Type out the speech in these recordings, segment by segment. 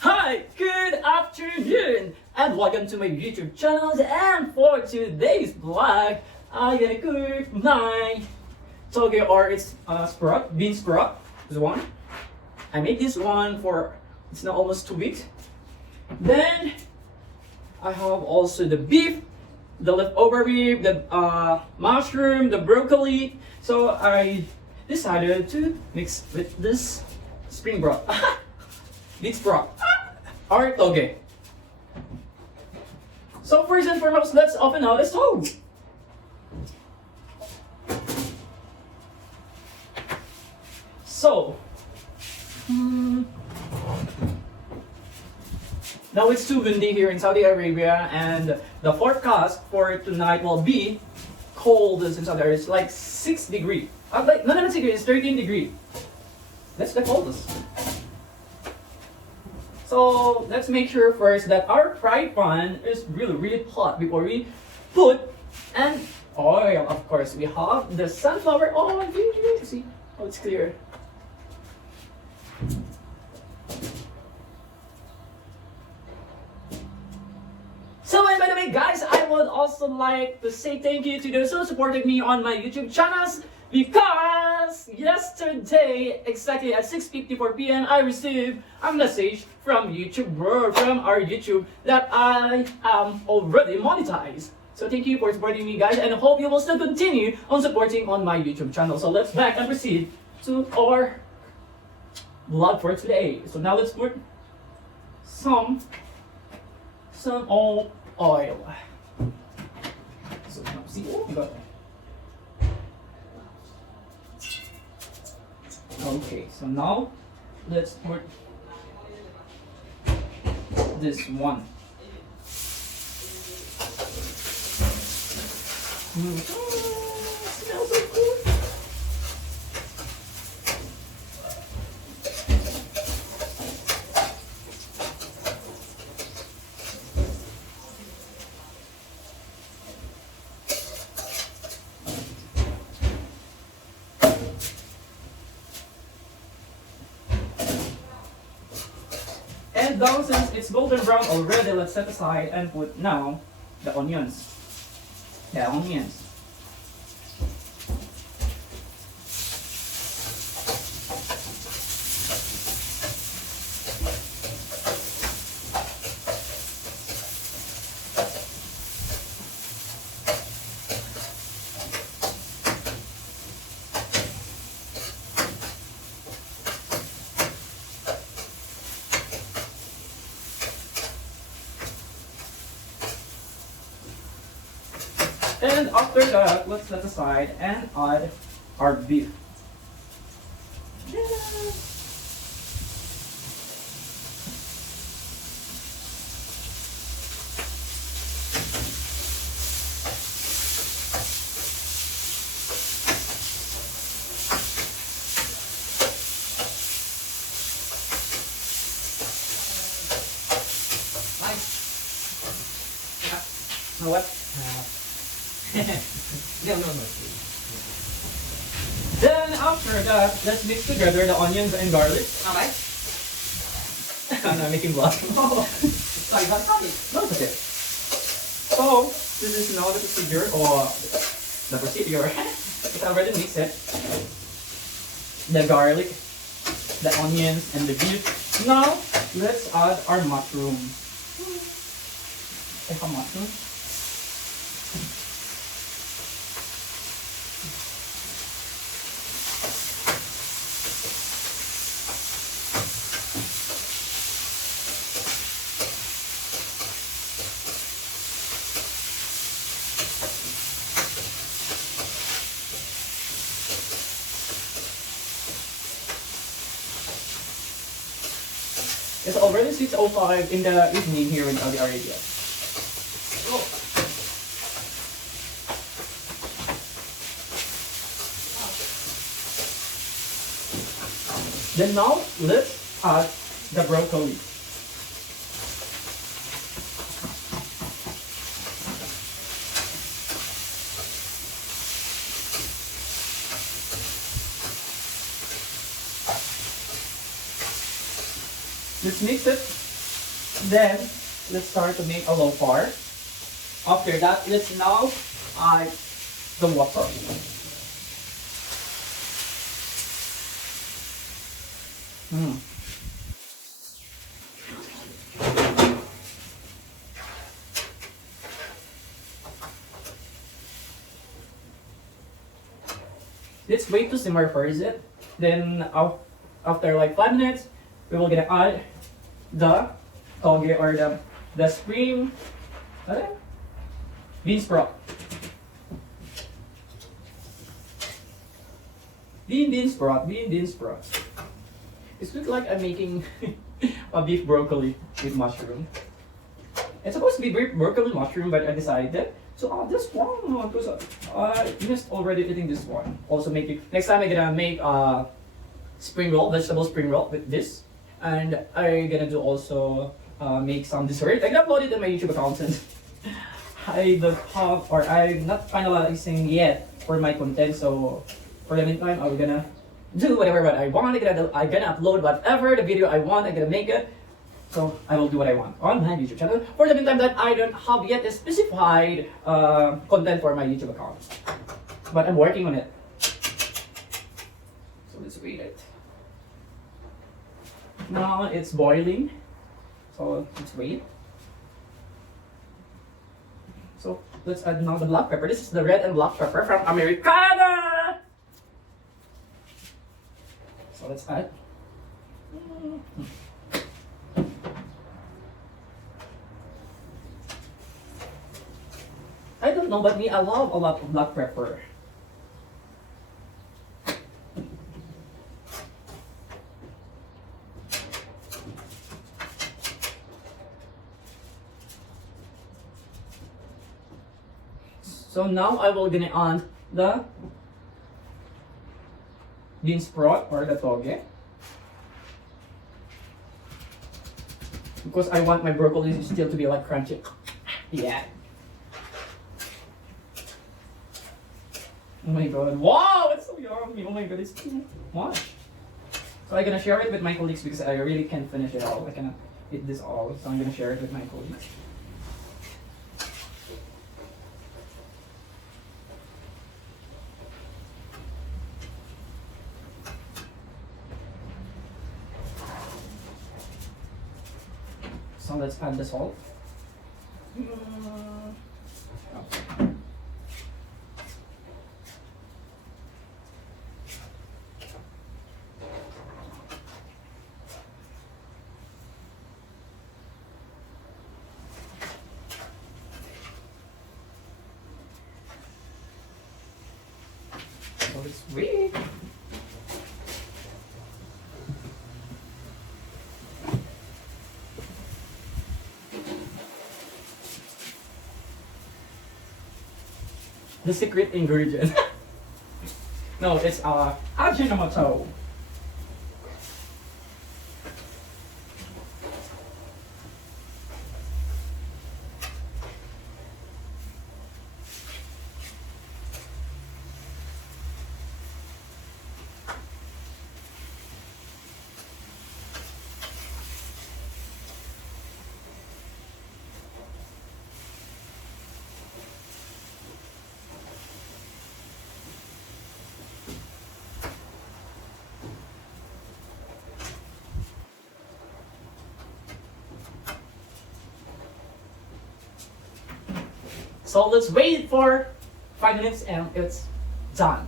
Hi, good afternoon, and welcome to my YouTube channel. And for today's vlog, I'm gonna cook my toge or it's bean sprout. This one, I made this one for it's now almost 2 weeks. Then I have also the beef, the leftover beef, the mushroom, the broccoli. So I decided to mix with this spring broth. Bean sprout or toge. So first and foremost, let's open out the stove. So, now it's too windy here in Saudi Arabia, and the forecast for tonight will be cold in Saudi Arabia. It's like 6 degrees. Like, no, 6 degrees, it's 13 degrees. That's the coldest. So let's make sure first that our fry pan is really hot before we put an oil. Of course, we have the sunflower oil. See, oh, it's clear. So, and by the way, guys, I would also like to say thank you to those who supported me on my YouTube channels, because yesterday, exactly at 6:54 p.m., I received a message from from our YouTube, that I am already monetized. So thank you for supporting me, guys, and I hope you will still continue on supporting on my YouTube channel. So let's back and proceed to our vlog for today. So now let's put some oil. So see, oh, you got that. Okay, so now let's put this one. Smells so good. And now since it's golden brown already, let's set aside and put now the onions. Yeah, onions. And after that, let's set aside and add our beef. Yeah. Nice. You know what? No. Then after that, let's mix together the onions and garlic. Okay. I'm making vlog. Sorry, sorry. No, it's okay. So this is now the procedure, or the procedure. It's already mixed it. The garlic, the onions, and the beef. Now let's add our mushroom. Mushroom. It's already 6:05 in the evening here in Saudi Arabia. Oh. Then now let's add the broccoli. Let's mix it Then let's start to make a low par. After that, let's now add the water. Let's wait to simmer first. Then after like 5 minutes, we will gonna add the toge or the spring bean sprout. Bean sprout. It looks like I'm making a beef broccoli with mushroom. It's supposed to be beef broccoli mushroom, but I decided so this one because I missed already eating this one. Also making next time I'm gonna make spring roll, vegetable spring roll with this, and I'm gonna do also make some dessert. I can upload it in my YouTube account since I don't have or I'm not finalizing yet for my content. So for the meantime, I'm gonna do whatever I want. I'm gonna upload whatever the video I want. I'm gonna make it. So I will do what I want on my YouTube channel. For the meantime, that I don't have yet a specified content for my YouTube account, but I'm working on it. So let's wait it. Now it's boiling, so let's wait. So let's add now the black pepper. This is the red and black pepper from Americana. So let's add. I don't know, but me, I love a lot of black pepper. So now I will gonna add the bean sprout or the toge. Because I want my broccoli still to be like crunchy. Yeah. Oh my god. Wow, it's so yummy. Oh my god, it's too much. So I'm gonna share it with my colleagues because I really can't finish it all. I cannot eat this all. So I'm gonna share it with my colleagues. So let's add the salt. So let's wait. The secret ingredient. No, it's Ajinomoto. So let's wait for 5 minutes and it's done.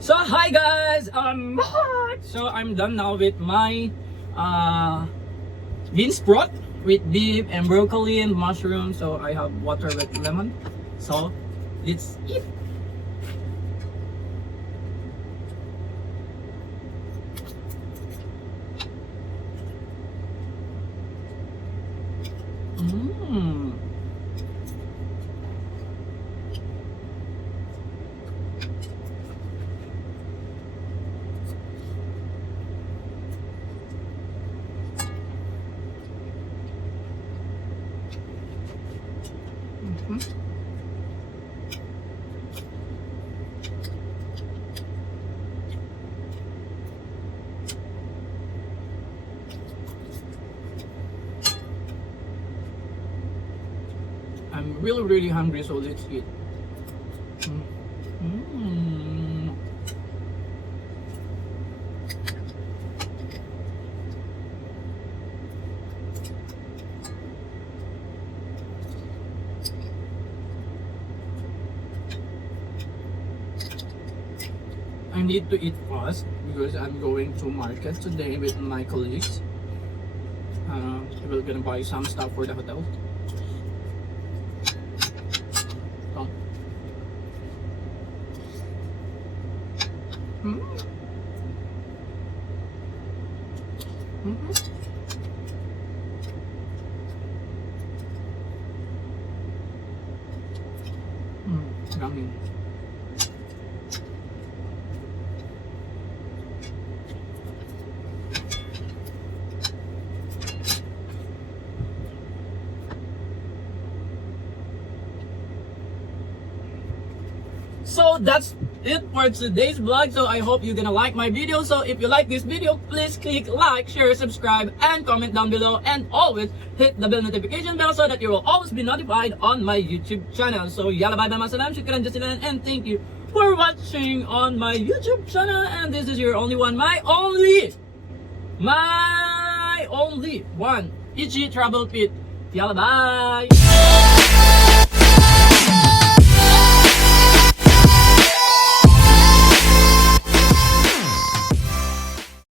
So hi guys, I'm back. So I'm done now with my bean sprout with beef and broccoli and mushroom. So I have water with lemon. So let's eat. Mmm. I'm really hungry, so let's eat. I need to eat fast because I'm going to market today with my colleagues. We're gonna buy some stuff for the hotel. So. Yummy. So that's it for today's vlog. So I hope you're gonna like my video. So if you like this video, please click like, share, subscribe, and comment down below. And always hit the bell notification bell so that you will always be notified on my YouTube channel. So yalla bye bye masalam, shukran jazilan, and thank you for watching on my YouTube channel. And this is your only one, my only one, Ichi Travel Pit. Yalla bye.